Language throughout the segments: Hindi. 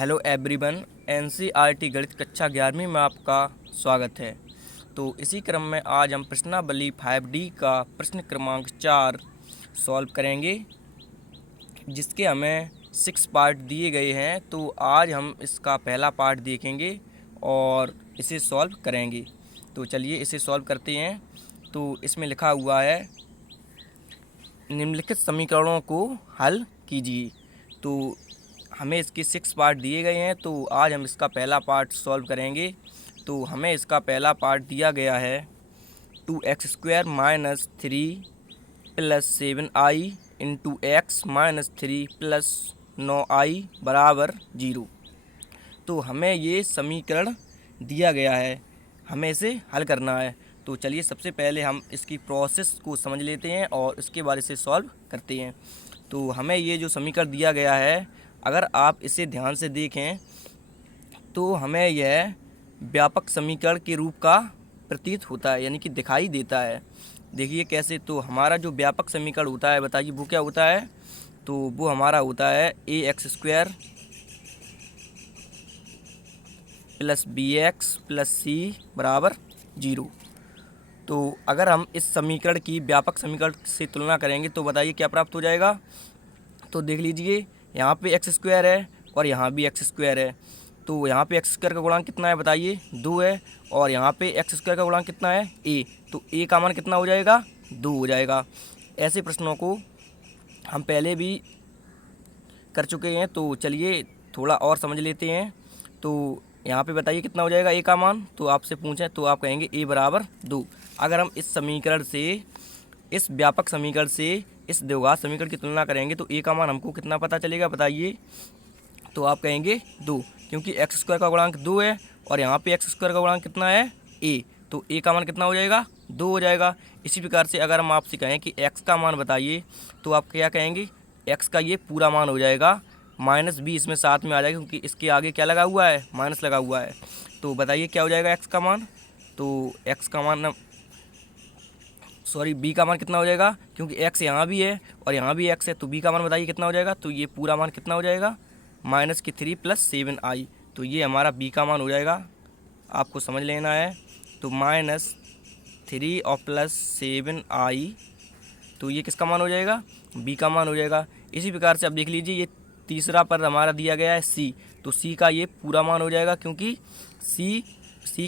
हेलो एवरीवन, एनसीईआरटी गणित कक्षा 11वीं में आपका स्वागत है। तो इसी क्रम में आज हम प्रश्नावली 5D का प्रश्न क्रमांक 4 सॉल्व करेंगे, जिसके हमें 6 पार्ट दिए गए हैं। तो आज हम इसका पहला पार्ट देखेंगे और इसे सॉल्व करेंगे। तो चलिए इसे सॉल्व करते हैं। तो इसमें लिखा हुआ है, निम्नलिखित समीकरणों को हल कीजिए। तो हमें इसके 6 पार्ट दिए गए हैं। तो आज हम इसका पहला पार्ट सॉल्व करेंगे। तो हमें इसका पहला पार्ट दिया गया है 2x² - 3 + 7i into x - 3 + 9i बराबर 0। तो हमें ये समीकरण दिया गया है, हमें इसे हल करना है। तो चलिए सबसे पहले हम इसकी प्रोसेस को समझ लेते हैं और उसके बाद इसे सॉल्व करते हैं। तो हमें ये जो समीकरण दिया गया है, अगर आप इसे ध्यान से देखें तो हमें यह व्यापक समीकरण के रूप का प्रतीत होता है, यानी कि दिखाई देता है। देखिए कैसे। तो हमारा जो व्यापक समीकरण होता है, बताइए वो क्या होता है। तो वो हमारा होता है ax² + bx + c बराबर 0। तो अगर हम इस समीकरण की व्यापक समीकरण से तुलना करेंगे तो बताइए क्या प्राप्त हो जाएगा। तो देख लीजिए, यहाँ पे x² है और यहाँ भी x² है। तो यहाँ पे x² का गुणांक कितना है बताइए, 2 है। और यहाँ पे x² का गुणांक कितना है, a। तो a का मान कितना हो जाएगा, 2 हो जाएगा। ऐसे प्रश्नों को हम पहले भी कर चुके हैं। तो चलिए थोड़ा और समझ लेते हैं। तो यहाँ पे बताइए कितना हो जाएगा a का मान। तो आपसे पूछें तो आप कहेंगे a बराबर 2। अगर हम इस समीकरण से, इस व्यापक समीकरण से इस द्विघात समीकरण की तुलना करेंगे तो a का मान हमको कितना पता चलेगा बताइए। तो आप कहेंगे 2, क्योंकि x² का गुणांक 2 है और यहाँ पे x² का गुणांक कितना है, a। तो a का मान कितना हो जाएगा, 2 हो जाएगा। इसी प्रकार से अगर हम आपसे कहें कि x का मान बताइए तो आप क्या कहेंगे, x का ये पूरा मान हो जाएगा। -b इसमें साथ में आ जाएगा, क्योंकि इसके आगे क्या लगा हुआ है, माइनस लगा हुआ है। तो बताइए क्या हो जाएगा x का मान। तो x का मान, सॉरी, b का मान कितना हो जाएगा, क्योंकि x यहाँ भी है और यहाँ भी x है। तो b का मान बताइए कितना हो जाएगा। तो ये पूरा मान कितना हो जाएगा, -3 + 7i। तो ये हमारा b का मान हो जाएगा, आपको समझ लेना है। तो -3 और +7i, तो ये किसका मान हो जाएगा, b का मान हो जाएगा। इसी प्रकार से अब देख लीजिए, ये तीसरा पर हमारा दिया गया है c। तो c का ये पूरा मान हो जाएगा, क्योंकि c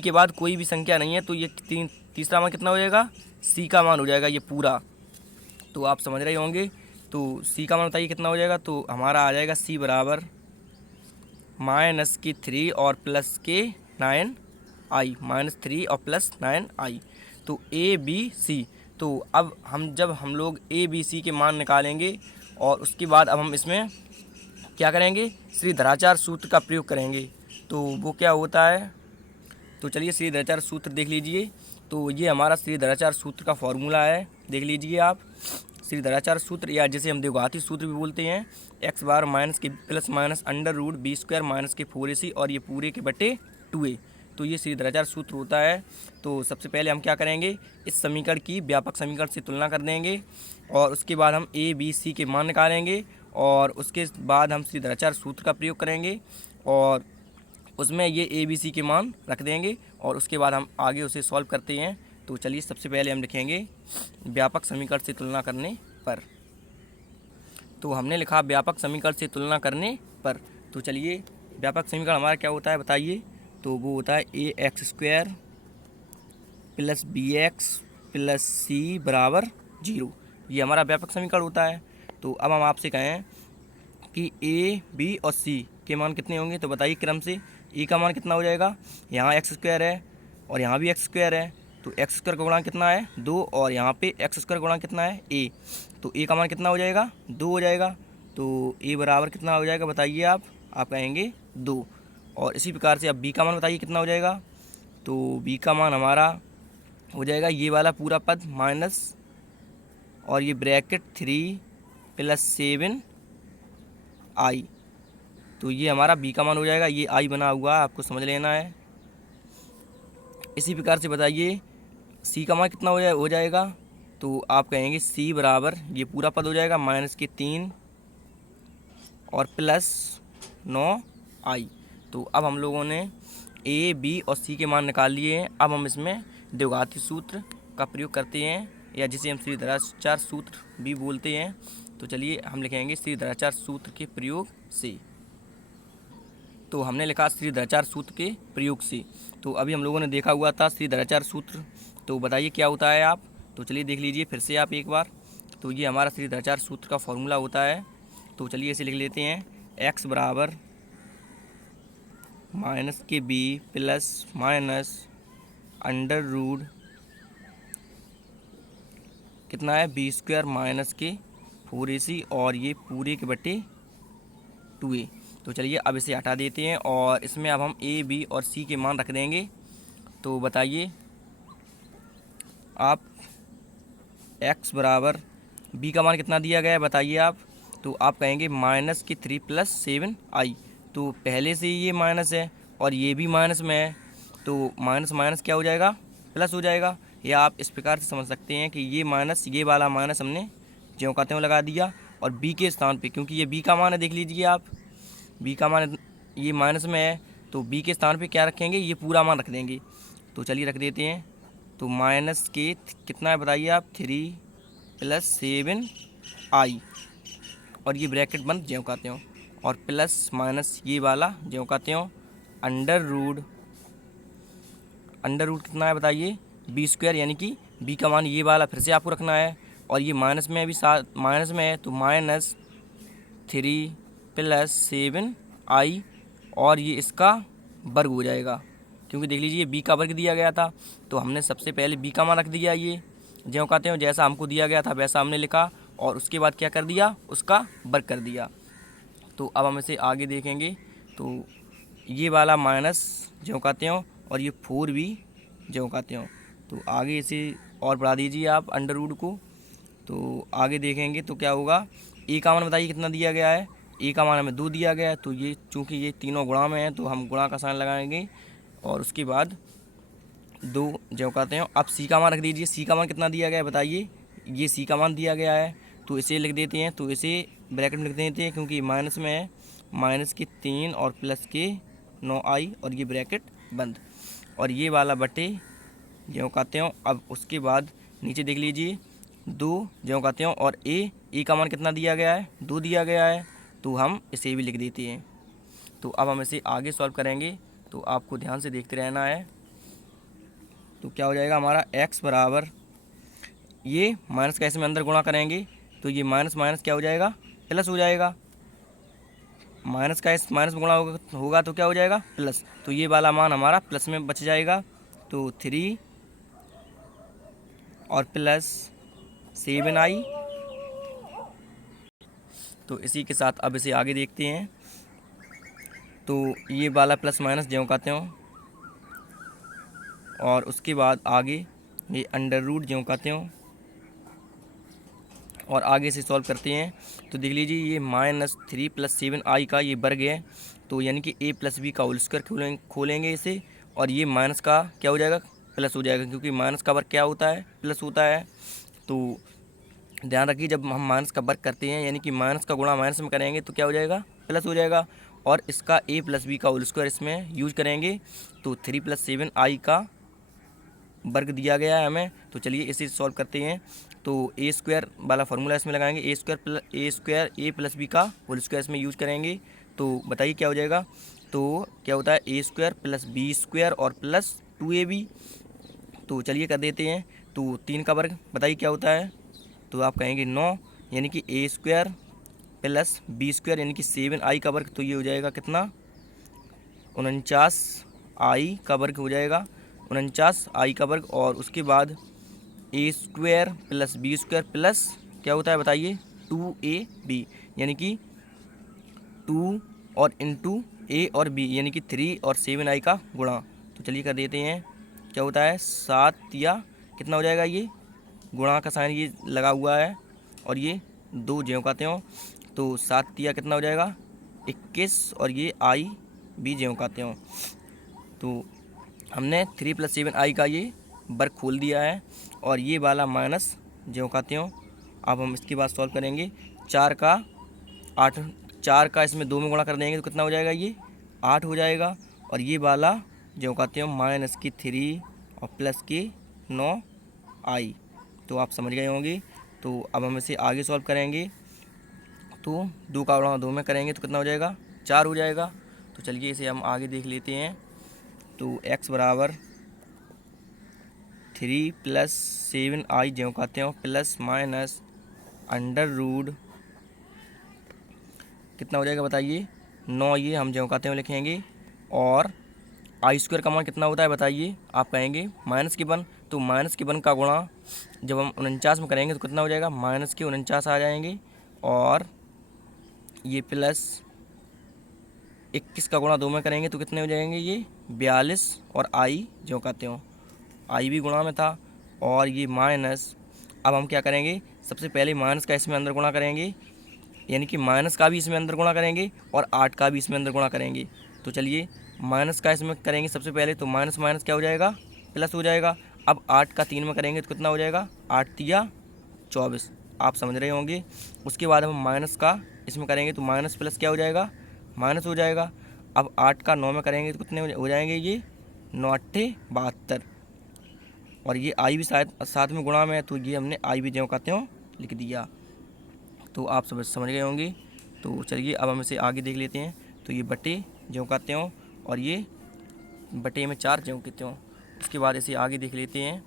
के बाद कोई भी संख्या नहीं है। तो ये तीसरा मान कितना हो जाएगा, c का मान हो जाएगा ये पूरा। तो आप समझ रहे होंगे। तो c का मान बताइए कितना हो जाएगा। तो हमारा आ जाएगा c बराबर -3 और +9i, -3 और +9i। तो a b c। तो अब जब हम लोग a b c के मान निकालेंगे और उसके बाद अब हम इसमें क्या करेंगे, श्रीधराचार्य सूत्र का प्रयोग करेंगे। तो वो क्या होता है। तो चलिए श्रीधराचार्य सूत्र देख लीजिए। तो ये हमारा श्रीधराचार्य सूत्र का फॉर्मूला है, देख लीजिए आप। श्रीधराचार्य सूत्र, या जिसे हम द्विघाती सूत्र भी बोलते हैं, x बार माइनस के प्लस माइनस √b² - के 4ac और ये पूरे के बटे 2a। तो ये श्रीधराचार्य सूत्र होता है। तो सबसे पहले हम क्या करेंगे, इस समीकरण की व्यापक समीकरण से तुलना कर देंगे और उसके बाद हम a b c के मान निकालेंगे और उसके बाद हम श्रीधराचार्य सूत्र का प्रयोग करेंगे और उसमें ये a b c के मान रख देंगे और उसके बाद हम आगे उसे सॉल्व करते हैं। तो चलिए सबसे पहले हम लिखेंगे व्यापक समीकरण से तुलना करने पर। तो हमने लिखा व्यापक समीकरण से तुलना करने पर। तो चलिए व्यापक समीकरण हमारा क्या होता है बताइए। तो वो होता है ax² + bx + c बराबर 0। ये हमारा व्यापक समीकरण होता है। तो अब हम आपसे कहें कि a b और c के मान कितने होंगे। तो बताइए क्रम से। a का मान कितना हो जाएगा, यहाँ x² है और यहाँ भी x² है। तो x² का गुणांक कितना है, 2, और यहाँ पे x² का गुणांक कितना है, a। तो a का मान कितना हो जाएगा, 2 हो जाएगा। तो a बराबर कितना हो जाएगा बताइए आप कहेंगे 2। और इसी प्रकार से अब b का मान बताइए कितना हो जाएगा। तो b का मान हमारा हो जाएगा ये वाला पूरा पद माइनस और ये ब्रैकेट 3 + 7i। तो ये हमारा b का मान हो जाएगा, ये i बना हुआ है, आपको समझ लेना है। इसी प्रकार से बताइए c का मान कितना हो जाएगा। तो आप कहेंगे c बराबर ये पूरा पद हो जाएगा -3 और +9 आई। तो अब हम लोगों ने ए, बी और सी के मान निकाल लिए हैं। अब हम इसमें द्विघाती सूत्र का प्रयोग करते हैं, या जिसे हम श्रीधराचार्य सूत्र भी बोलते हैं। तो चलिए हम लिखेंगे श्रीधराचार्य सूत्र के प्रयोग से। तो हमने लिखा श्रीधराचार्य सूत्र के प्रयोग से। तो अभी हम लोगों ने देखा हुआ था श्रीधराचार्य सूत्र, तो बताइए क्या होता है आप। तो चलिए देख लीजिए फिर से आप एक बार। तो ये हमारा श्रीधराचार्य सूत्र का फॉर्मूला होता है। तो चलिए इसे लिख लेते हैं, x बराबर माइनस के b plus minus under root कितना है, बी स्क्वायर माइनस के 4ac और ये पूरे के बटे 2a। तो चलिए अब इसे हटा देते हैं और इसमें अब हम a, b और c के मान रख देंगे। तो बताइए आप, x बराबर b का मान कितना दिया गया है बताइए आप। तो आप कहेंगे माइनस के 3 + 7i। तो पहले से ये माइनस है और ये भी माइनस में है, तो माइनस माइनस क्या हो जाएगा, प्लस हो जाएगा। या आप इस प्रकार से समझ सकते हैं कि ये माइनस, ये वाला माइनस हमने ज्यों का त्यों लगा दिया और b के स्थान पे, क्योंकि ये b का मान है, देख लीजिए आप, b का मान ये माइनस में है, तो b के स्थान पे क्या रखेंगे, ये पूरा मान रख देंगे। तो चलिए रख देते हैं। तो माइनस के कितना है बताइए आप, 3 + 7i और ये ब्रैकेट बंद ज्यों का त्यों, और प्लस माइनस ये वाला ज्यों का त्यों अंडर रूट कितना है बताइए, बी स्क्वायर, यानी कि b का मान ये वाला फिर से आपको रखना है और ये माइनस में भी साथ माइनस में है, तो -3 + 7i और ये इसका वर्ग हो जाएगा, क्योंकि देख लीजिए b का वर्ग दिया गया था। तो हमने सबसे पहले b का मान रख दिया, ये ज्यों कहते हैं जैसा हमको दिया गया था वैसा हमने लिखा, और उसके बाद क्या कर दिया, उसका वर्ग कर दिया। तो अब हम इसे आगे देखेंगे। तो ये वाला माइनस ज्यों कहते हैं और ये 4 भी ज्यों कहते हैं। तो आगे इसे और बढ़ा दीजिए आप अंडर रूट को। तो आगे देखेंगे तो क्या होगा, ए का मान बताइए कितना दिया गया है, ए का मान हमें 2 दिया गया है। तो ये चूँकि ये तीनों गुणा में है तो हम गुणा का साइन लगाएंगे और उसके बाद 2 ज्यों कहते हैं। अब सी का मान रख दीजिए, सी का मान कितना दिया गया है बताइए, ये सी का मान दिया गया है, तो इसे लिख देते हैं। तो इसे ब्रैकेट में लिख देते हैं क्योंकि माइनस में है, माइनस के 3 और प्लस के 9i और ये ब्रैकेट बंद, और ये वाला बटे ज्यों कहते हैं। अब उसके बाद नीचे देख लीजिए 2 ज्यों कहते हैं और ए का मान कितना दिया गया है, 2 दिया गया है, तो हम इसे भी लिख देते हैं। तो अब हम इसे आगे सॉल्व करेंगे, तो आपको ध्यान से देखते रहना है। तो क्या हो जाएगा हमारा, x बराबर ये माइनस का इसमें अंदर गुणा करेंगे, तो ये माइनस माइनस क्या हो जाएगा, प्लस हो जाएगा। माइनस का इस माइनस में गुणा होगा तो क्या हो जाएगा, प्लस। तो ये वाला मान हमारा प्लस में बच जाएगा। तो 3 और प्लस 7i। तो इसी के साथ अब इसे आगे देखते हैं। तो ये वाला प्लस माइनस ज्यों कहते हो और उसके बाद आगे ये अंडर रूट ज्यों कहते हो और आगे से सॉल्व करते हैं। तो देख लीजिए ये -3 + 7i का ये वर्ग है, तो यानी कि a + b का होल स्क्वायर खोलेंगे इसे, और ये माइनस का क्या हो जाएगा, प्लस हो जाएगा, क्योंकि माइनस का वर्ग क्या होता है, प्लस होता है। तो ध्यान रखिए जब हम माइनस का वर्ग करते हैं यानी कि माइनस का गुणा माइनस में करेंगे तो क्या हो जाएगा, प्लस हो जाएगा, और इसका a + b का होल स्क्वायर इसमें यूज करेंगे। तो 3 + 7i का वर्ग दिया गया है हमें। तो चलिए इसे सॉल्व करते हैं। तो ए स्क्वायर वाला फार्मूला इसमें लगाएंगे, ए स्क्वायर ए प्लस बी का होल स्क्वायर इसमें यूज करेंगे। तो बताइए क्या हो जाएगा। तो क्या होता है, ए स्क्वायर प्लस बी स्क्वायर और प्लस 2ab। तो चलिए कर देते हैं। तो 3 का वर्ग बताइए क्या होता है, तो आप कहेंगे 9, यानी कि ए स्क्वायर प्लस बी स्क्वायर यानी कि 7i का वर्ग, तो ये हो जाएगा कितना, 49i का वर्ग हो जाएगा, 49i का वर्ग। और उसके बाद a square plus b square plus क्या होता है बताइए, 2ab, यानी कि 2 और इंटू ए और बी यानी कि 3 और 7i का गुणा। तो चलिए कर देते हैं, क्या होता है 7 या कितना हो जाएगा, ये गुणा का साइन ये लगा हुआ है और ये 2 ज्यों कहते हो। तो 7 या कितना हो जाएगा 21 और ये i भी ज्यों कहते हो। तो हमने 3 + 7i का ये वर्ग खोल दिया है और ये वाला माइनस ज्यों कहते हो। अब हम इसके बाद सॉल्व करेंगे। 4 का 8, 4 का इसमें 2 में गुणा कर देंगे तो कितना हो जाएगा, ये 8 हो जाएगा, और ये वाला जो कहते हो माइनस की 3 और प्लस की 9i। तो आप समझ गए होंगे। तो अब हम इसे आगे सॉल्व करेंगे। तो 2 का गुणा 2 में करेंगे तो कितना हो जाएगा, 4 हो जाएगा। तो चलिए इसे हम आगे देख लेते हैं। तो x बराबर 3 प्लस 7i जो कहते हो प्लस माइनस अंडर रूड कितना हो जाएगा बताइए, 9, ये हम जो कहते हो लिखेंगे। और आई स्क्वायर का मान कितना होता है बताइए, आप कहेंगे माइनस की 1। तो माइनस की 1 का गुणा जब हम 49 में करेंगे तो कितना हो जाएगा, माइनस के 49 आ जाएंगे। और ये प्लस 21 का गुणा 2 में करेंगे तो कितने हो जाएंगे, ये 42। और आई जो कहते हो आई भी गुणा में था, और ये माइनस। अब हम क्या करेंगे, सबसे पहले माइनस का इसमें अंदर गुणा करेंगे, यानी कि माइनस का भी इसमें अंदर गुणा करेंगे और 8 का भी इसमें अंदर गुणा करेंगे। तो चलिए माइनस का इसमें करेंगे सबसे पहले, तो माइनस माइनस क्या हो जाएगा, प्लस हो जाएगा। अब 8 का 3 में करेंगे तो कितना हो जाएगा, 8 तिया 24, आप समझ रहे होंगे। उसके बाद हम माइनस का इसमें करेंगे तो माइनस प्लस क्या हो जाएगा, माइनस हो जाएगा। अब 8 का 9 में करेंगे तो कितने हो जाएंगे, ये 9 8 72। और ये आई भी शायद साथ में गुणा में है, तो ये हमने आई भी जो कहते हो लिख दिया। तो आप समझ गए होंगे। तो चलिए अब हम इसे आगे देख लेते हैं। तो ये बटे जो कहते हो, और ये बटे में 4 जो कहते हो। उसके बाद इसे आगे देख लेते हैं।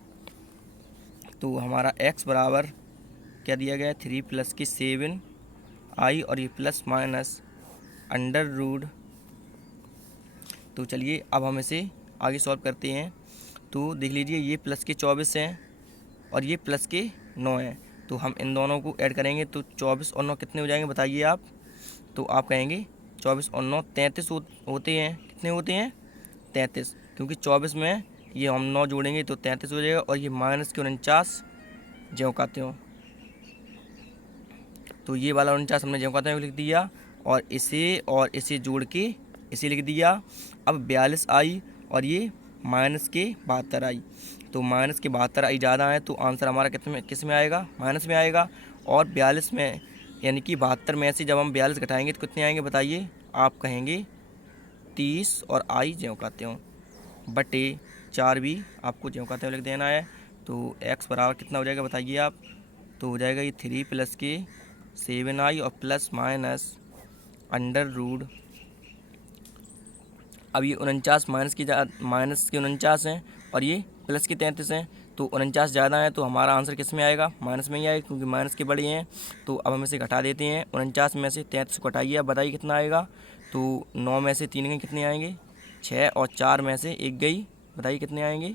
तो हमारा x बराबर क्या दिया गया है, 3 प्लस की 7i, और ये प्लस माइनस अंडर रूड। तो चलिए अब हम इसे आगे सॉल्व करते हैं। तो देख लीजिए ये प्लस के 24 हैं और ये प्लस के 9 हैं। तो हम इन दोनों को ऐड करेंगे तो 24 और 9 कितने हो जाएंगे बताइए आप। तो आप कहेंगे 24 और 9 33 होते हैं। कितने होते हैं, 33, क्योंकि 24 में ये हम 9 जोड़ेंगे तो 33 हो जाएगा। और ये माइनस के 49 ज्यों कहते हो, तो ये वाला 49 हमने ज्यों कहते हो लिख दिया, और इसे जोड़ के इसे लिख दिया। अब 42 आई और ये माइनस के 72 आई। तो माइनस के 72 आई ज़्यादा है, तो आंसर हमारा किस में आएगा, माइनस में आएगा। और 42 में यानी कि 72 में से जब हम 42 घटाएंगे तो कितने आएंगे बताइए। आप कहेंगे 30, और आई ज्यों कहते हो बटे 4 भी आपको ज्यों कहते हो लिख देना है। तो x बराबर कितना हो जाएगा बताइए आप। तो हो जाएगा ये 3 प्लस के 7i और प्लस माइनस अंडर रूड। अब ये 49 माइनस के 49 हैं और ये प्लस के 33 हैं। तो 49 ज़्यादा है, तो हमारा आंसर किस में आएगा, माइनस में ही आएगा, क्योंकि माइनस के बड़े हैं। तो अब हम इसे घटा देते हैं। 49 में से 33 को घटाइए, अब बताइए कितना आएगा। तो 9 में से 3 गई कितने आएंगे, 6, और 4 में से 1 गई, बताइए कितने आएंगे।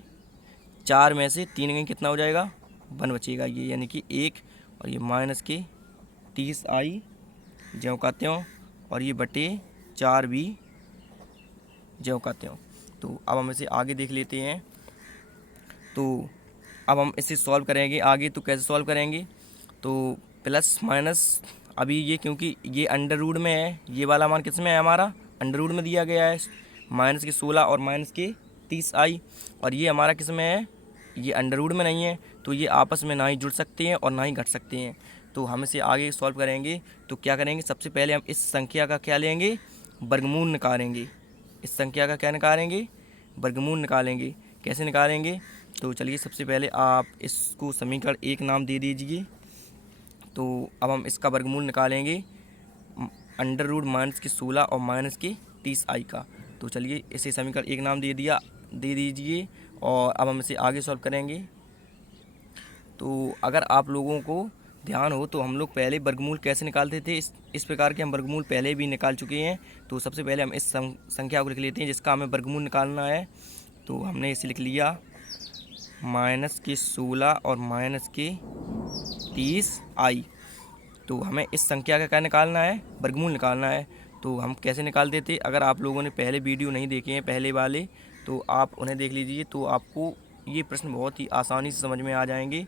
4 में से 3 गई कितना हो जाएगा, 1 बचेगा ये, यानी कि 1। और ये माइनस के 30 आई ज्यों कहते हो, और ये बटे 4 भी ज्यों कहते हो। तो अब हम इसे आगे देख लेते हैं। तो अब हम इसे सॉल्व करेंगे आगे। तो कैसे सॉल्व करेंगे, तो प्लस माइनस, अभी ये क्योंकि ये अंडर रूट में है, ये वाला मान किस में है हमारा, अंडर रूट में दिया गया है, माइनस के 16 और माइनस के 30 आई। और ये हमारा किस में है, ये अंडर रूट में नहीं है, तो ये आपस में ना ही जुड़ सकते हैं और ना ही घट सकते हैं। तो हम इसे आगे सॉल्व करेंगे। तो क्या करेंगे, सबसे पहले हम इस संख्या का क्या लेंगे, वर्गमूल निकालेंगे। इस संख्या का क्या निकालेंगे, वर्गमूल निकालेंगे। कैसे निकालेंगे, तो चलिए सबसे पहले आप इसको समीकरण 1 नाम दे दीजिए। तो अब हम इसका वर्गमूल निकालेंगे, अंडर रूट माइनस के 16 और माइनस के 30 आई का। तो चलिए इसे समीकरण 1 नाम दे दीजिए, और अब हम इसे आगे सॉल्व करेंगे। तो अगर आप लोगों को ध्यान हो तो हम लोग पहले वर्गमूल कैसे निकालते थे, इस प्रकार के हम वर्गमूल पहले भी निकाल चुके हैं। तो सबसे पहले हम इस संख्या को लिख लेते हैं जिसका हमें वर्गमूल निकालना है। तो हमने इसे लिख लिया, माइनस के 16 और माइनस के 30 आई। तो हमें इस संख्या का क्या निकालना है, वर्गमूल निकालना है। तो हम कैसे निकालते थे, अगर आप लोगों ने पहले वीडियो नहीं देखे हैं पहले वाले, तो आप उन्हें देख लीजिए, तो आपको ये प्रश्न बहुत ही आसानी से समझ में आ जाएंगे।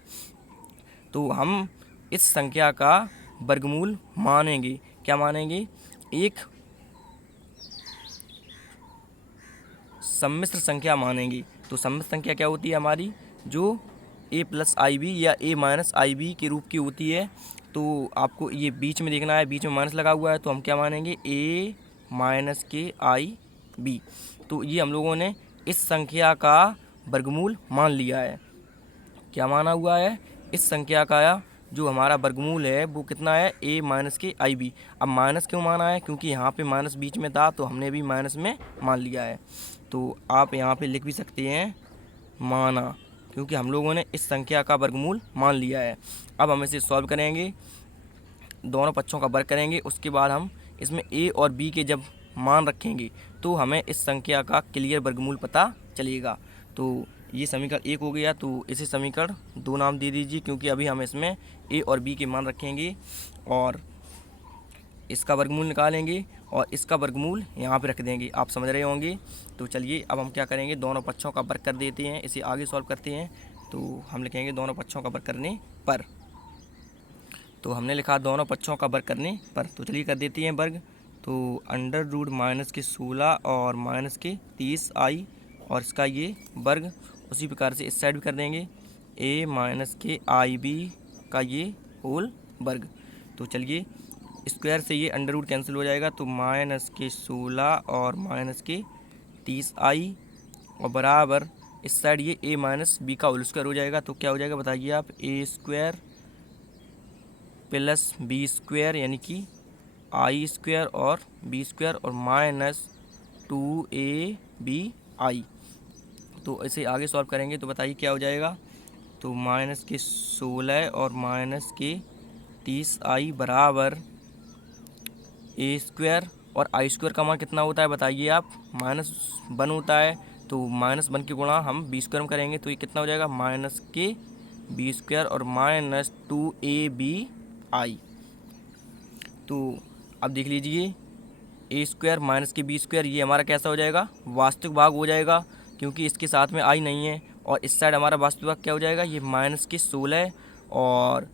तो हम इस संख्या का वर्गमूल मानेंगे, क्या मानेंगे, एक सम्मिश्र संख्या मानेंगे। तो सम्मिश्र संख्या क्या होती है हमारी, जो a प्लस आई बी या a माइनस आई बी के रूप की होती है। तो आपको ये बीच में देखना है, बीच में माइनस लगा हुआ है, तो हम क्या मानेंगे, a माइनस के आई बी। तो ये हम लोगों ने इस संख्या का वर्गमूल मान लिया है। क्या माना हुआ है? इस संख्या का जो हमारा वर्गमूल है वो कितना है? a माइनस के आई बी। अब माइनस क्यों माना है? क्योंकि यहाँ पे माइनस बीच में था तो हमने भी माइनस में मान लिया है। तो आप यहाँ पे लिख भी सकते हैं माना, क्योंकि हम लोगों ने इस संख्या का वर्गमूल मान लिया है। अब हम इसे सॉल्व करेंगे, दोनों पक्षों का वर्ग करेंगे, उसके बाद हम इसमें a और b के जब मान रखेंगे तो हमें इस संख्या का क्लियर वर्गमूल पता चलेगा। तो ये समीकरण 1 हो गया, तो इसे समीकरण 2 नाम दे दीजिए, क्योंकि अभी हम इसमें a और b के मान रखेंगे और इसका वर्गमूल निकालेंगे और इसका वर्गमूल यहाँ पे रख देंगे। आप समझ रहे होंगे। तो चलिए अब हम क्या करेंगे, दोनों पक्षों का वर्ग कर देते हैं, इसे आगे सॉल्व करते हैं। तो हम लिखेंगे दोनों पक्षों का वर्ग करने पर। तो हमने लिखा दोनों पक्षों का वर्ग करने पर, तो चलिए कर देते हैं वर्ग। तो अंडर रूट माइनस के 16 और माइनस के 30 आई और इसका ये वर्ग। उसी प्रकार से इस साइड भी कर देंगे a माइनस के आई बी का ये होल वर्ग। तो चलिए स्क्वायर से ये अंडर रूट कैंसिल हो जाएगा, तो माइनस के 16 और माइनस के 30 आई और बराबर इस साइड ये a माइनस बी का होल स्क्वायर हो जाएगा। तो क्या हो जाएगा बताइए आप? a square plus b square यानी कि आई स्क्वायर और बी स्क्वायर और माइनस 2ab। तो इसे आगे सॉल्व करेंगे तो बताइए क्या हो जाएगा? तो माइनस के 16 और माइनस के 30 आई बराबर a स्क्वायर और आई स्क्वायर का मान कितना होता है बताइए आप? -1 होता है। तो -1 के गुणा हम बी स्क्वायर में करेंगे तो ये कितना हो जाएगा? माइनस के बी स्क्वायर और माइनस 2ab। तो अब देख लीजिए a स्क्वायर माइनस के बी स्क्वायर ये हमारा कैसा हो जाएगा? वास्तविक भाग हो जाएगा, क्योंकि इसके साथ में आई नहीं है। और इस साइड हमारा वास्तविक भाग क्या हो जाएगा? ये माइनस के 16 और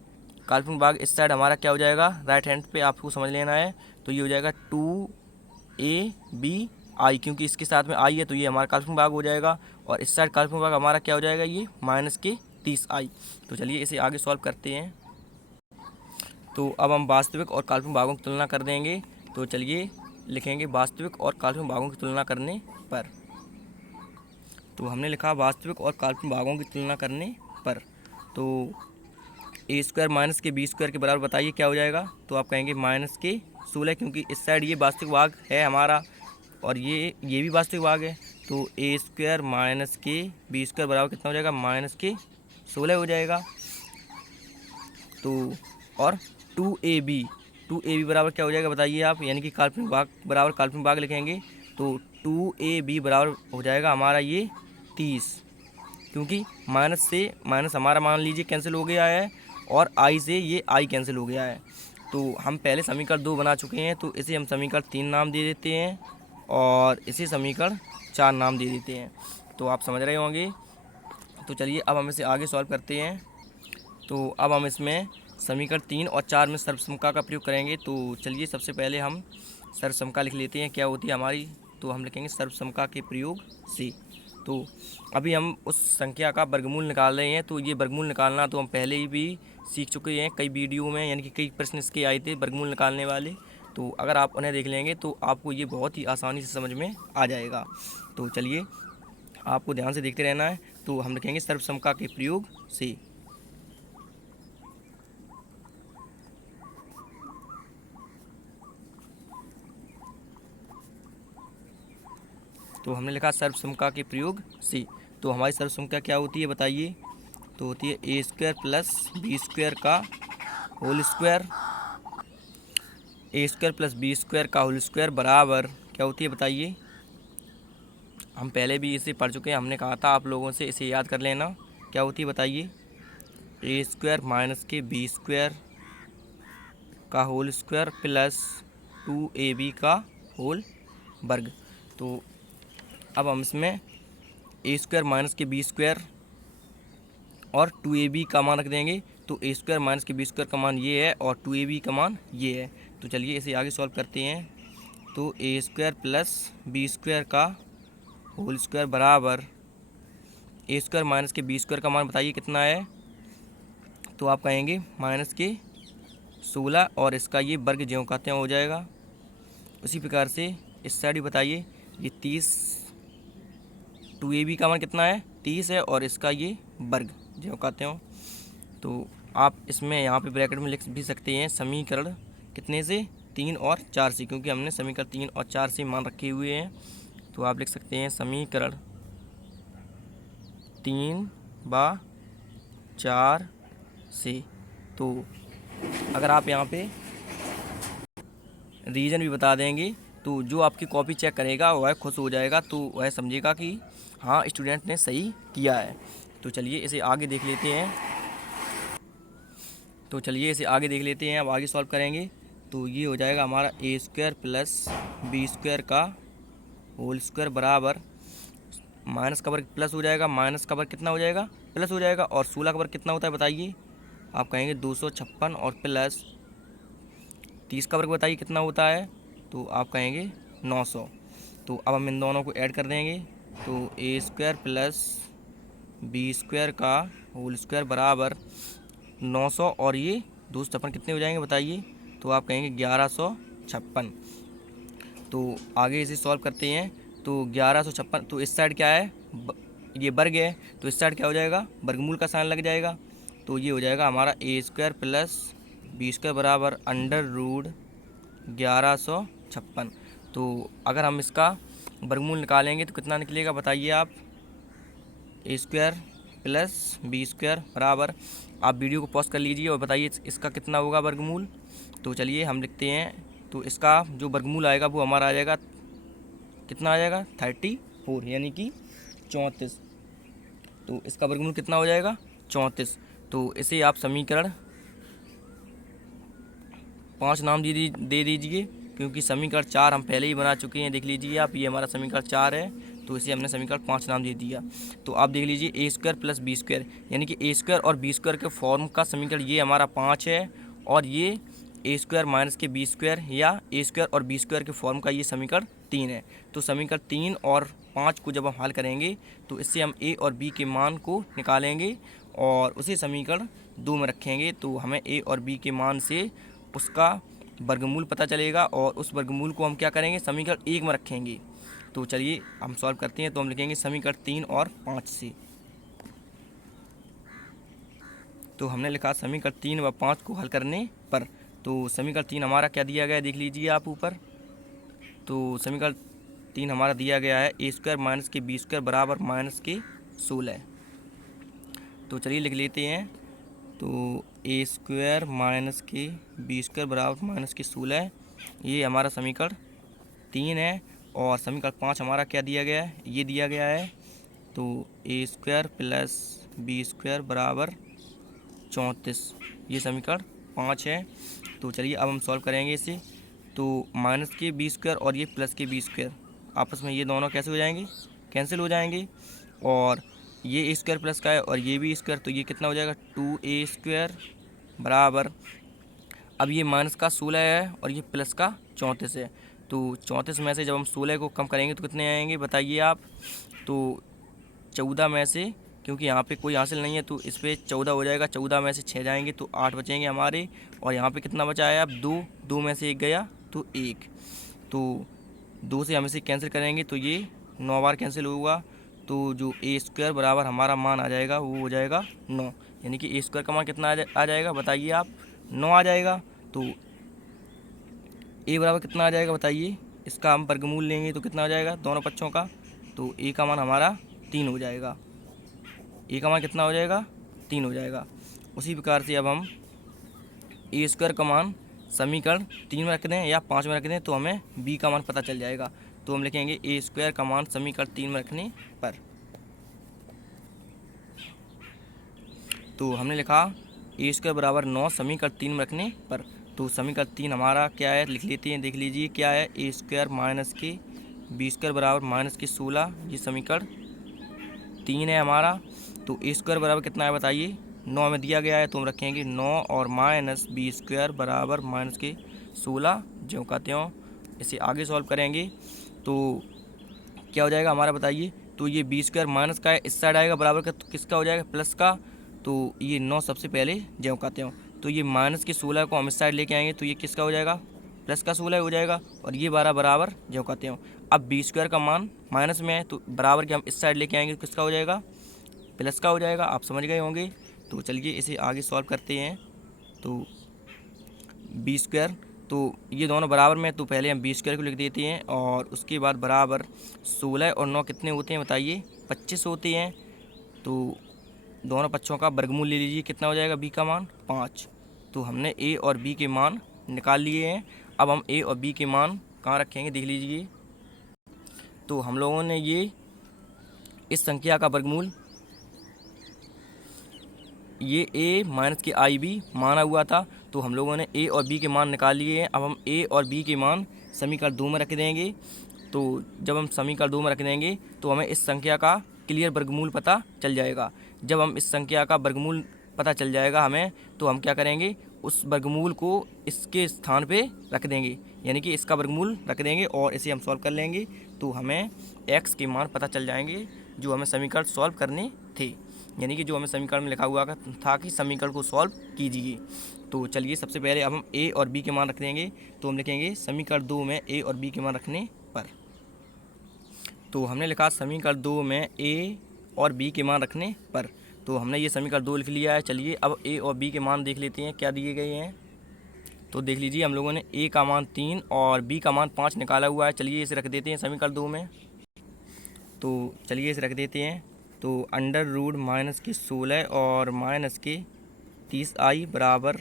काल्पनिक भाग इस साइड हमारा क्या हो जाएगा? राइट हैंड पे आपको समझ लेना है। तो ये हो जाएगा 2ab आई, क्योंकि इसके साथ में आई है तो ये हमारा काल्पनिक भाग हो जाएगा। और इस साइड काल्पनिक भाग हमारा क्या हो जाएगा? ये माइनस के 30 आई। तो चलिए इसे आगे सॉल्व करते हैं। तो अब हम वास्तविक और काल्पनिक भागों की तुलना कर देंगे। तो चलिए लिखेंगे वास्तविक और काल्पनिक भागों की तुलना करने पर। तो हमने लिखा वास्तविक और काल्पनिक भागों की तुलना करने पर। तो a स्क्वायर माइनस के बी स्क्वायर के बराबर बताइए क्या हो जाएगा? तो आप कहेंगे माइनस के 16, क्योंकि इस साइड ये वास्तविक भाग है हमारा और ये भी वास्तविक भाग है। तो a स्क्वायर माइनस के बी स्क्वायर बराबर कितना हो जाएगा? माइनस के 16 हो जाएगा। तो और 2ab बराबर क्या हो जाएगा बताइए आप? यानी कि काल्पनिक भाग बराबर काल्पनिक भाग लिखेंगे। तो 2ab बराबर हो जाएगा हमारा ये 30, क्योंकि माइनस से माइनस हमारा मान लीजिए कैंसिल हो गया है और आई से ये आई कैंसिल हो गया है। तो हम पहले समीकरण 2 बना चुके हैं, तो इसे हम समीकरण 3 नाम दे देते हैं और इसे समीकरण 4 नाम दे देते हैं। तो आप समझ रहे होंगे। तो चलिए अब हम इसे आगे सॉल्व करते हैं। तो अब हम इसमें समीकरण 3 और 4 में सर्वसमता का प्रयोग करेंगे। तो चलिए सबसे पहले हम सर्वसमता लिख लेते हैं, क्या होती है हमारी। तो हम लिखेंगे सर्वसमता के प्रयोग से। तो अभी हम उस संख्या का वर्गमूल निकाल रहे हैं। तो ये वर्गमूल निकालना तो हम पहले ही भी सीख चुके हैं कई वीडियो में, यानी कि कई प्रश्न इसके आए थे वर्गमूल निकालने वाले। तो अगर आप उन्हें देख लेंगे तो आपको ये बहुत ही आसानी से समझ में आ जाएगा। तो चलिए आपको ध्यान से देखते रहना है। तो हम लिखेंगे सर्वसमता के प्रयोग से। तो हमने लिखा सर्वसमता के प्रयोग से। तो हमारी सर्वसमता क्या होती है बताइए? तो होती है a square plus b square का whole square, a square plus b square का होल स्क्वायर बराबर क्या होती है बताइए? हम पहले भी इसे पढ़ चुके हैं, हमने कहा था आप लोगों से इसे याद कर लेना। क्या होती है बताइए? a स्क्वायर माइनस के बी स्क्वायर का होल स्क्वायर प्लस 2ab का होल वर्ग। तो अब हम इसमें a स्क्वायर माइनस के बी स्क्वायर और 2ab का मान रख देंगे। तो a स्क्वायर माइनस के बी स्क्वायर का मान ये है और 2ab का मान ये है। तो चलिए इसे आगे सॉल्व करते हैं। तो a square plus b square का होल स्क्वायर बराबर a स्क्वायर माइनस के बी स्क्वायर का मान बताइए कितना है? तो आप कहेंगे माइनस के 16 और इसका ये वर्ग ज्यों कहते हैं हो जाएगा। उसी प्रकार से इस साइड भी बताइए। ये 30, 2ab का मान कितना है 30 है, और इसका ये वर्ग जो कहते हो। तो आप इसमें यहाँ पे ब्रैकेट में लिख भी सकते हैं समीकरण कितने से 3 और 4 से, क्योंकि हमने समीकरण 3 और 4 से मान रखे हुए हैं। तो आप लिख सकते हैं समीकरण 3/4 से। तो अगर आप यहाँ पे रीज़न भी बता देंगे तो जो आपकी कॉपी चेक करेगा वह खुश हो जाएगा, तो वह समझेगा कि हाँ स्टूडेंट ने सही किया है। तो चलिए इसे आगे देख लेते हैं। अब आगे सॉल्व करेंगे। तो ये हो जाएगा हमारा a² + b² का होल स्क्वायर बराबर माइनस का वर्ग प्लस हो जाएगा, माइनस का वर्ग कितना हो जाएगा प्लस हो जाएगा, और 16 का वर्ग कितना होता है बताइए। आप कहेंगे 256 और प्लस 30 का वर्ग बताइए कितना होता है, तो आप कहेंगे 900। तो अब हम इन दोनों को ऐड कर देंगे। तो a² + b² का होल स्क्वायर बराबर 900 और ये 256 कितने हो जाएंगे बताइए, तो आप कहेंगे 1156। तो आगे इसे सॉल्व करते हैं। तो 1156, तो इस साइड क्या है ये वर्ग है, तो इस साइड क्या हो जाएगा वर्गमूल का साइन लग जाएगा। तो ये हो जाएगा हमारा a² + b² बराबर √1156। तो अगर हम इसका वर्गमूल निकालेंगे तो कितना निकलेगा बताइए आप। a² + b² बराबर, आप वीडियो को पॉज कर लीजिए और बताइए इसका कितना होगा वर्गमूल। तो चलिए हम लिखते हैं। तो इसका जो वर्गमूल आएगा वो हमारा आ जाएगा कितना आ जाएगा 34, यानी कि 34। तो इसका वर्गमूल कितना हो जाएगा 34। तो इसे आप समीकरण 5 नाम दे दीजिए, क्योंकि समीकरण 4 हम पहले ही बना चुके हैं। देख लीजिए आप, ये हमारा समीकरण 4 है, तो इसे हमने समीकरण 5 नाम दे दिया। तो आप देख लीजिए a² + b², यानी कि a² और b² के फॉर्म का समीकरण ये हमारा 5 है, और ये a² - के b² या a² और b² के फॉर्म का ये समीकरण 3 है। तो समीकरण 3 और 5 को जब हम हल करेंगे तो इससे हम a और b के मान को निकालेंगे और उसे समीकरण 2 में रखेंगे। तो हमें a और b के मान से उसका वर्गमूल पता चलेगा, और उस वर्गमूल को हम क्या करेंगे समीकरण 1 में रखेंगे। तो चलिए हम सॉल्व करते हैं। तो हम लिखेंगे समीकरण 3 और 5 से। तो हमने लिखा समीकरण 3 व 5 को हल करने पर। तो समीकरण 3 हमारा क्या दिया गया है देख लीजिए आप ऊपर। तो समीकरण 3 हमारा दिया गया है a² - के b² बराबर -16। तो चलिए लिख लेते हैं। तो a² - के b² बराबर -16, ये हमारा समीकरण 3 है। और समीकरण 5 हमारा क्या दिया गया है, ये दिया गया है। तो a² + b² बराबर 34, ये समीकरण 5 है। तो चलिए अब हम सॉल्व करेंगे इसे। तो माइनस के b² और ये प्लस के b² आपस में ये दोनों कैसे हो जाएंगे कैंसिल हो जाएंगे, और ये a² प्लस का है और ये भी स्क्वायर, तो ये कितना हो जाएगा 2a² बराबर, अब ये माइनस का 16 है और ये प्लस का 34 है। तो 34 में से जब हम 16 को कम करेंगे तो कितने आएंगे बताइए आप। तो 14 में से, क्योंकि यहाँ पे कोई हासिल नहीं है तो इस पर 14 हो जाएगा, 14 में से 6 जाएंगे तो 8 बचेंगे हमारे, और यहाँ पे कितना बचा है अब 2 में से 1 गया तो 1, तो 2 से हम इसे कैंसिल करेंगे तो ये 9 बार कैंसिल होगा। तो जो a² बराबर हमारा मान आ जाएगा वो हो जाएगा 9, यानी कि a² का मान कितना आ जाएगा बताइए आप 9 आ जाएगा। तो a बराबर कितना आ जाएगा बताइए, इसका हम वर्गमूल लेंगे तो कितना आ जाएगा दोनों पक्षों का, तो a का मान हमारा 3 हो जाएगा, a का मान कितना हो जाएगा 3 हो जाएगा। उसी प्रकार से अब हम a² का मान समीकरण 3 में रख दें या 5 में रख दें तो हमें b का मान पता चल जाएगा। तो हम लिखेंगे a² का मान समीकरण 3 में रखने पर। तो हमने लिखा a² बराबर 9 समीकरण 3 में रखने पर। तो समीकरण 3 हमारा क्या है लिख लेते हैं, देख लीजिए क्या है a² - के b² बराबर -16, ये समीकरण 3 है हमारा। तो a² बराबर कितना है बताइए 9 में दिया गया है, तो हम रखेंगे 9 और -b² बराबर -16 जो कहते हो। इसे आगे सॉल्व करेंगे तो क्या हो जाएगा हमारा बताइए। तो ये b² माइनस का है, इस साइड आएगा बराबर का, तो किसका हो जाएगा प्लस का। तो ये 9 सबसे पहले जो कहते हो, तो ये -16 को हम इस साइड लेके आएंगे तो ये किसका हो जाएगा प्लस का 16 हो जाएगा, और ये 12 बराबर जो कहते हो। अब बी स्क्वायर का मान माइनस में है तो बराबर के हम इस साइड लेके आएंगे तो किसका हो जाएगा, प्लस का हो जाएगा। आप समझ गए होंगे। तो चलिए इसे आगे सॉल्व करते हैं। तो बी स्क्वायर, तो ये दोनों बराबर में, तो पहले हम बी स्क्वायर को लिख देते हैं और उसके बाद बराबर 16 और 9 कितने होते हैं बताइए, 25 होते हैं। तो दोनों पक्षों का वर्गमूल ले लीजिए, कितना हो जाएगा बी का मान 5। तो हमने ए और बी के मान निकाल लिए हैं। अब हम ए और बी के मान कहाँ रखेंगे देख लीजिए। तो हम लोगों ने ये इस संख्या का वर्गमूल, ये a माइनस के आई बी माना हुआ था, तो हम लोगों ने a और b के मान निकाल लिए हैं। अब हम a और b के मान समीकरण 2 में रख देंगे। तो जब हम समीकरण 2 में रख देंगे तो हमें इस संख्या का क्लियर वर्गमूल पता चल जाएगा। जब हम इस संख्या का वर्गमूल पता चल जाएगा हमें, तो हम क्या करेंगे, उस वर्गमूल को इसके स्थान पे रख देंगे, यानी कि इसका वर्गमूल रख देंगे और इसे हम सॉल्व कर लेंगे। तो हमें x के मान पता चल जाएंगे जो हमें समीकरण सॉल्व करने थे, यानी कि जो हमें समीकरण में लिखा हुआ था कि समीकरण को सॉल्व कीजिए। तो चलिए सबसे पहले अब हम a और b के मान रख देंगे। तो हम लिखेंगे समीकरण 2 में a और b के मान रखने पर। तो हमने लिखा समीकरण 2 में a और b के मान रखने पर। तो हमने ये समीकरण 2 लिख लिया है। चलिए अब a और b के मान देख लेते हैं क्या दिए गए हैं। तो देख लीजिए, हम लोगों ने a का मान 3 और b का मान 5 निकाला हुआ है। चलिए इसे रख देते हैं समीकरण 2 में। तो चलिए इसे रख देते हैं। तो अंडर रूट माइनस के 16 और माइनस के 30 आई बराबर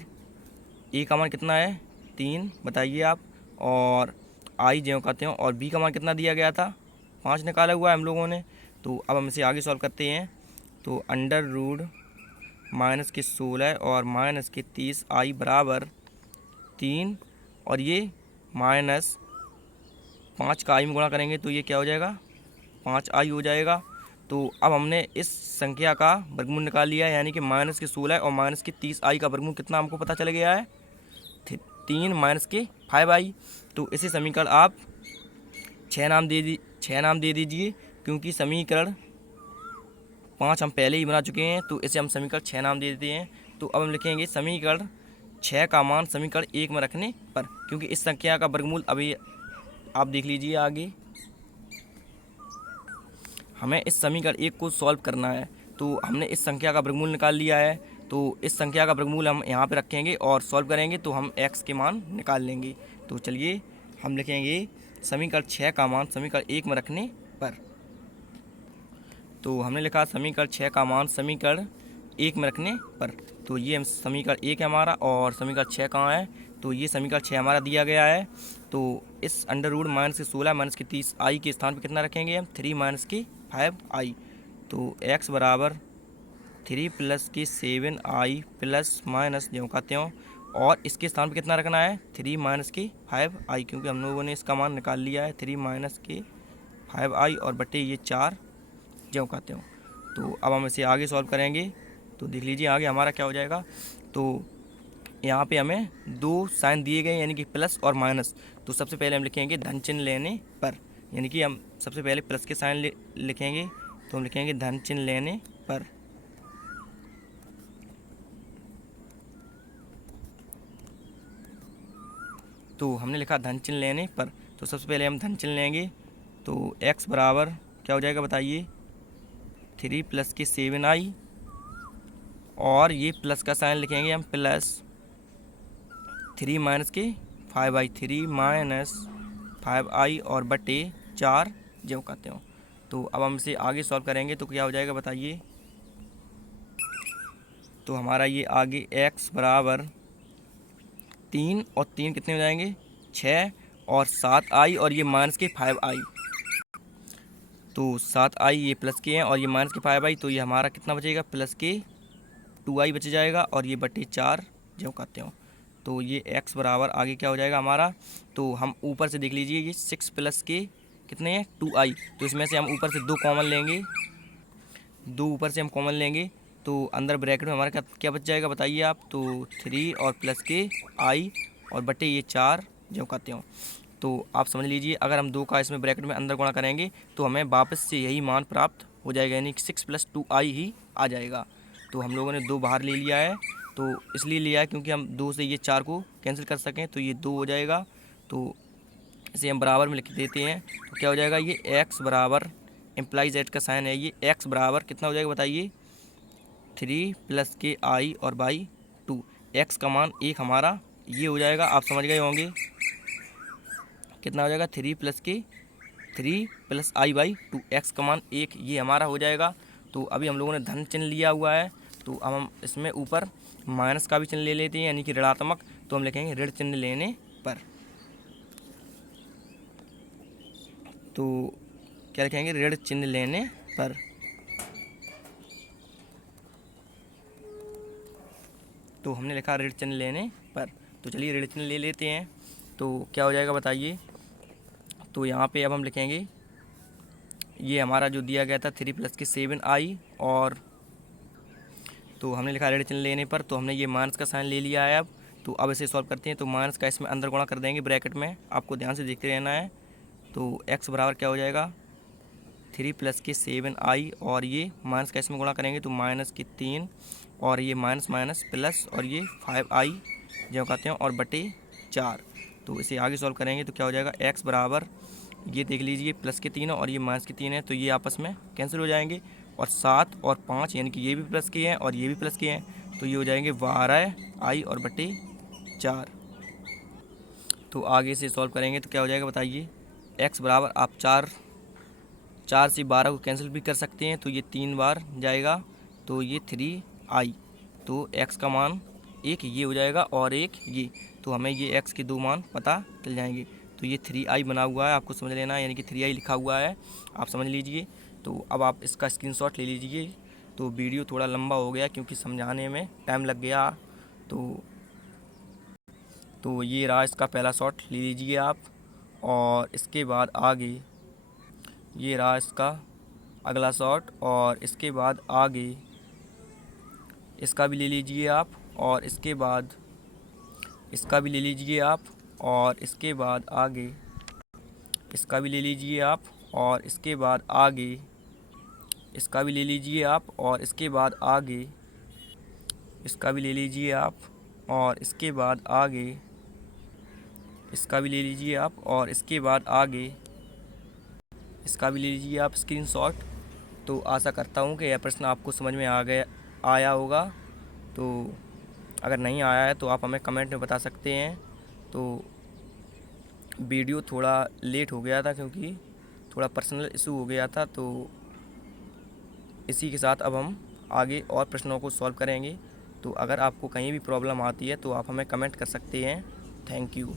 a का मान कितना है 3 बताइए आप, और आई जो कहते हैं, और b का मान कितना दिया गया था 5 निकाला हुआ है हम लोगों ने। तो अब हम इसे आगे सॉल्व करते हैं। तो अंडर रूट माइनस के 16 और माइनस के 30 आई बराबर 3, और ये माइनस 5 का आई में गुणा करेंगे तो ये क्या हो जाएगा 5 आई हो जाएगा। तो अब हमने इस संख्या का वर्गमूल निकाल लिया है, यानी कि माइनस के 16 और माइनस के 30 आई का वर्गमूल कितना हमको पता चल गया है 3 माइनस के 5 आई। तो इसे समीकरण आप 6 नाम दे दीजिए, क्योंकि समीकरण 5 हम पहले ही बना चुके हैं। तो इसे हम समीकरण 6 नाम दे देते हैं। तो अब हम लिखेंगे समीकरण 6 का मान समीकरण 1 में रखने पर, क्योंकि इस संख्या का वर्गमूल अभी आप देख लीजिए आगे हमें इस समीकरण 1 को सॉल्व करना है। तो हमने इस संख्या का वर्गमूल निकाल लिया है। तो इस संख्या का वर्गमूल हम यहाँ पे रखेंगे और सॉल्व करेंगे तो हम x के मान निकाल लेंगे। तो चलिए हम लिखेंगे समीकरण 6 का मान समीकरण 1 में रखने पर। तो हमने लिखा समीकरण 6 का मान समीकरण 1 में रखने पर। तो ये हम समीकरण 1 है हमारा, और समीकरण 6 कहाँ है, तो ये समीकरण 6 हमारा दिया गया है। तो इस अंडर रूट माइनस के 16 माइनस के 30 आई के स्थान पर कितना रखेंगे हम 3 माइनस के 5 आई। तो x बराबर 3 प्लस के 7 आई प्लस माइनस जो कहते हो, और इसके स्थान पर कितना रखना है 3 माइनस के 5 आई, क्योंकि हम लोगों ने इसका मान निकाल लिया है 3 माइनस के 5 आई और बटे ये 4 जो कहते हो। तो अब हम इसे आगे सॉल्व करेंगे। तो देख लीजिए आगे हमारा क्या हो जाएगा। तो यहाँ पे हमें 2 साइन दिए गए, यानी कि प्लस और माइनस। तो सबसे पहले हम लिखेंगे धन चिन्ह लेने पर, यानी कि हम सबसे पहले प्लस के साइन लिखेंगे। तो हम लिखेंगे धन चिन्ह लेने पर। तो हमने लिखा धन चिन्ह लेने पर। तो सबसे पहले हम धन चिन्ह लेंगे। तो x बराबर क्या हो जाएगा बताइए 3 प्लस के 7 आई, और ये प्लस का साइन लिखेंगे हम प्लस 3 माइनस के 5 आई, 3 माइनस 5 आई और बटे 4 जो कहते हो। तो अब हम इसे आगे सॉल्व करेंगे तो क्या हो जाएगा बताइए। तो हमारा ये आगे x बराबर 3 और 3 कितने हो जाएंगे 6 और 7 आई, और ये माइनस के 5 आई। तो 7 आई ये प्लस के हैं और ये माइनस के 5 आई, तो ये हमारा कितना बचेगा प्लस के 2 आई बच जाएगा, और ये बटे 4 जो कहते हो। तो ये x बराबर आगे क्या हो जाएगा हमारा। तो हम ऊपर से देख लीजिए ये 6 प्लस के कितने हैं 2 आई। तो इसमें से हम ऊपर से 2 कॉमन लेंगे, 2 ऊपर से हम कॉमन लेंगे। तो अंदर ब्रैकेट में हमारा क्या बच जाएगा बताइए आप। तो 3 और प्लस के आई और बटे ये 4 जो कहते हो। तो आप समझ लीजिए अगर हम 2 का इसमें ब्रैकेट में अंदर गुणा करेंगे तो हमें वापस से यही मान प्राप्त हो जाएगा, यानी कि 6 + 2 आई ही आ जाएगा। तो हम लोगों ने 2 बाहर ले लिया है, तो इसलिए लिया है क्योंकि हम 2 से ये 4 को कैंसिल कर सकें, तो ये 2 हो जाएगा। तो इसे हम बराबर में लिख देते हैं तो क्या हो जाएगा, ये x बराबर इम्प्लाई z का साइन है, ये x बराबर कितना हो जाएगा बताइए, 3 + ki और बाई 2। x का मान 1 हमारा ये हो जाएगा, आप समझ गए होंगे कितना हो जाएगा, 3 + i/2। x का मान 1 ये हमारा हो जाएगा। तो अभी हम लोगों ने धन चिन्ह लिया हुआ है, तो अब हम इसमें ऊपर माइनस का भी चिन्ह ले लेते हैं, यानी कि ऋणात्मक। तो हम लिखेंगे ऋण चिन्ह लेने पर, तो क्या लिखेंगे, ऋण चिन्ह लेने पर। तो हमने लिखा ऋण चिन्ह लेने पर। तो चलिए ऋण चिन्ह ले लेते हैं, तो क्या हो जाएगा बताइए। तो यहाँ पे अब हम लिखेंगे, ये हमारा जो दिया गया था 3 + 7i, और तो हमने लिखा ऋण चिन्ह लेने पर, तो हमने ये माइनस का साइन ले लिया है। अब इसे सॉल्व करते हैं। तो माइनस का इसमें अंदर गुणा कर देंगे ब्रैकेट में, आपको ध्यान से देखते रहना है। तो x बराबर क्या हो जाएगा, 3 + 7i, और ये माइनस का इसमें गुणा करेंगे तो -3, और ये माइनस माइनस प्लस, और ये 5i जो कहते हैं, और बटे 4। तो इसे आगे सॉल्व करेंगे तो क्या हो जाएगा, x बराबर, ये देख लीजिए +3 और ये -3 है, तो ये आपस में कैंसिल हो जाएंगे, और 7 और 5 यानी कि ये भी प्लस के हैं और ये भी प्लस के हैं, तो ये हो जाएंगे 12i और बटे 4। तो आगे से सॉल्व करेंगे तो क्या हो जाएगा बताइए, x बराबर, आप 4 से 12 को कैंसिल भी कर सकते हैं, तो ये 3 बार जाएगा, तो ये 3i। तो x का मान 1 ये हो जाएगा और 1 ये, तो हमें ये x के 2 मान पता चल जाएंगे। तो ये 3i बना हुआ है, आपको समझ लेना है, यानी कि 3i लिखा हुआ है, आप समझ लीजिए। तो अब आप इसका स्क्रीनशॉट ले लीजिए। तो वीडियो थोड़ा लंबा हो गया क्योंकि समझाने में टाइम लग गया। तो ये रहा इसका पहला शॉट, ले लीजिए आप। और इसके बाद आगे ये रहा इसका अगला शॉट, और इसके बाद आगे इसका भी ले लीजिए आप, और इसके बाद इसका भी ले लीजिए आप, और इसके बाद आगे इसका भी ले लीजिए आप, और इसके बाद आगे इसका भी ले लीजिए आप, और इसके बाद आगे इसका भी ले लीजिए आप, और इसके बाद आगे इसका भी ले लीजिए आप, और इसके बाद आगे इसका भी ले लीजिए आप स्क्रीनशॉट। तो आशा करता हूँ कि यह प्रश्न आपको समझ में आया होगा। तो अगर नहीं आया है तो आप हमें कमेंट में बता सकते हैं। तो वीडियो थोड़ा लेट हो गया था क्योंकि थोड़ा पर्सनल इशू हो गया था। तो इसी के साथ अब हम आगे और प्रश्नों को सॉल्व करेंगे। तो अगर आपको कहीं भी प्रॉब्लम आती है तो आप हमें कमेंट कर सकते हैं। Thank you.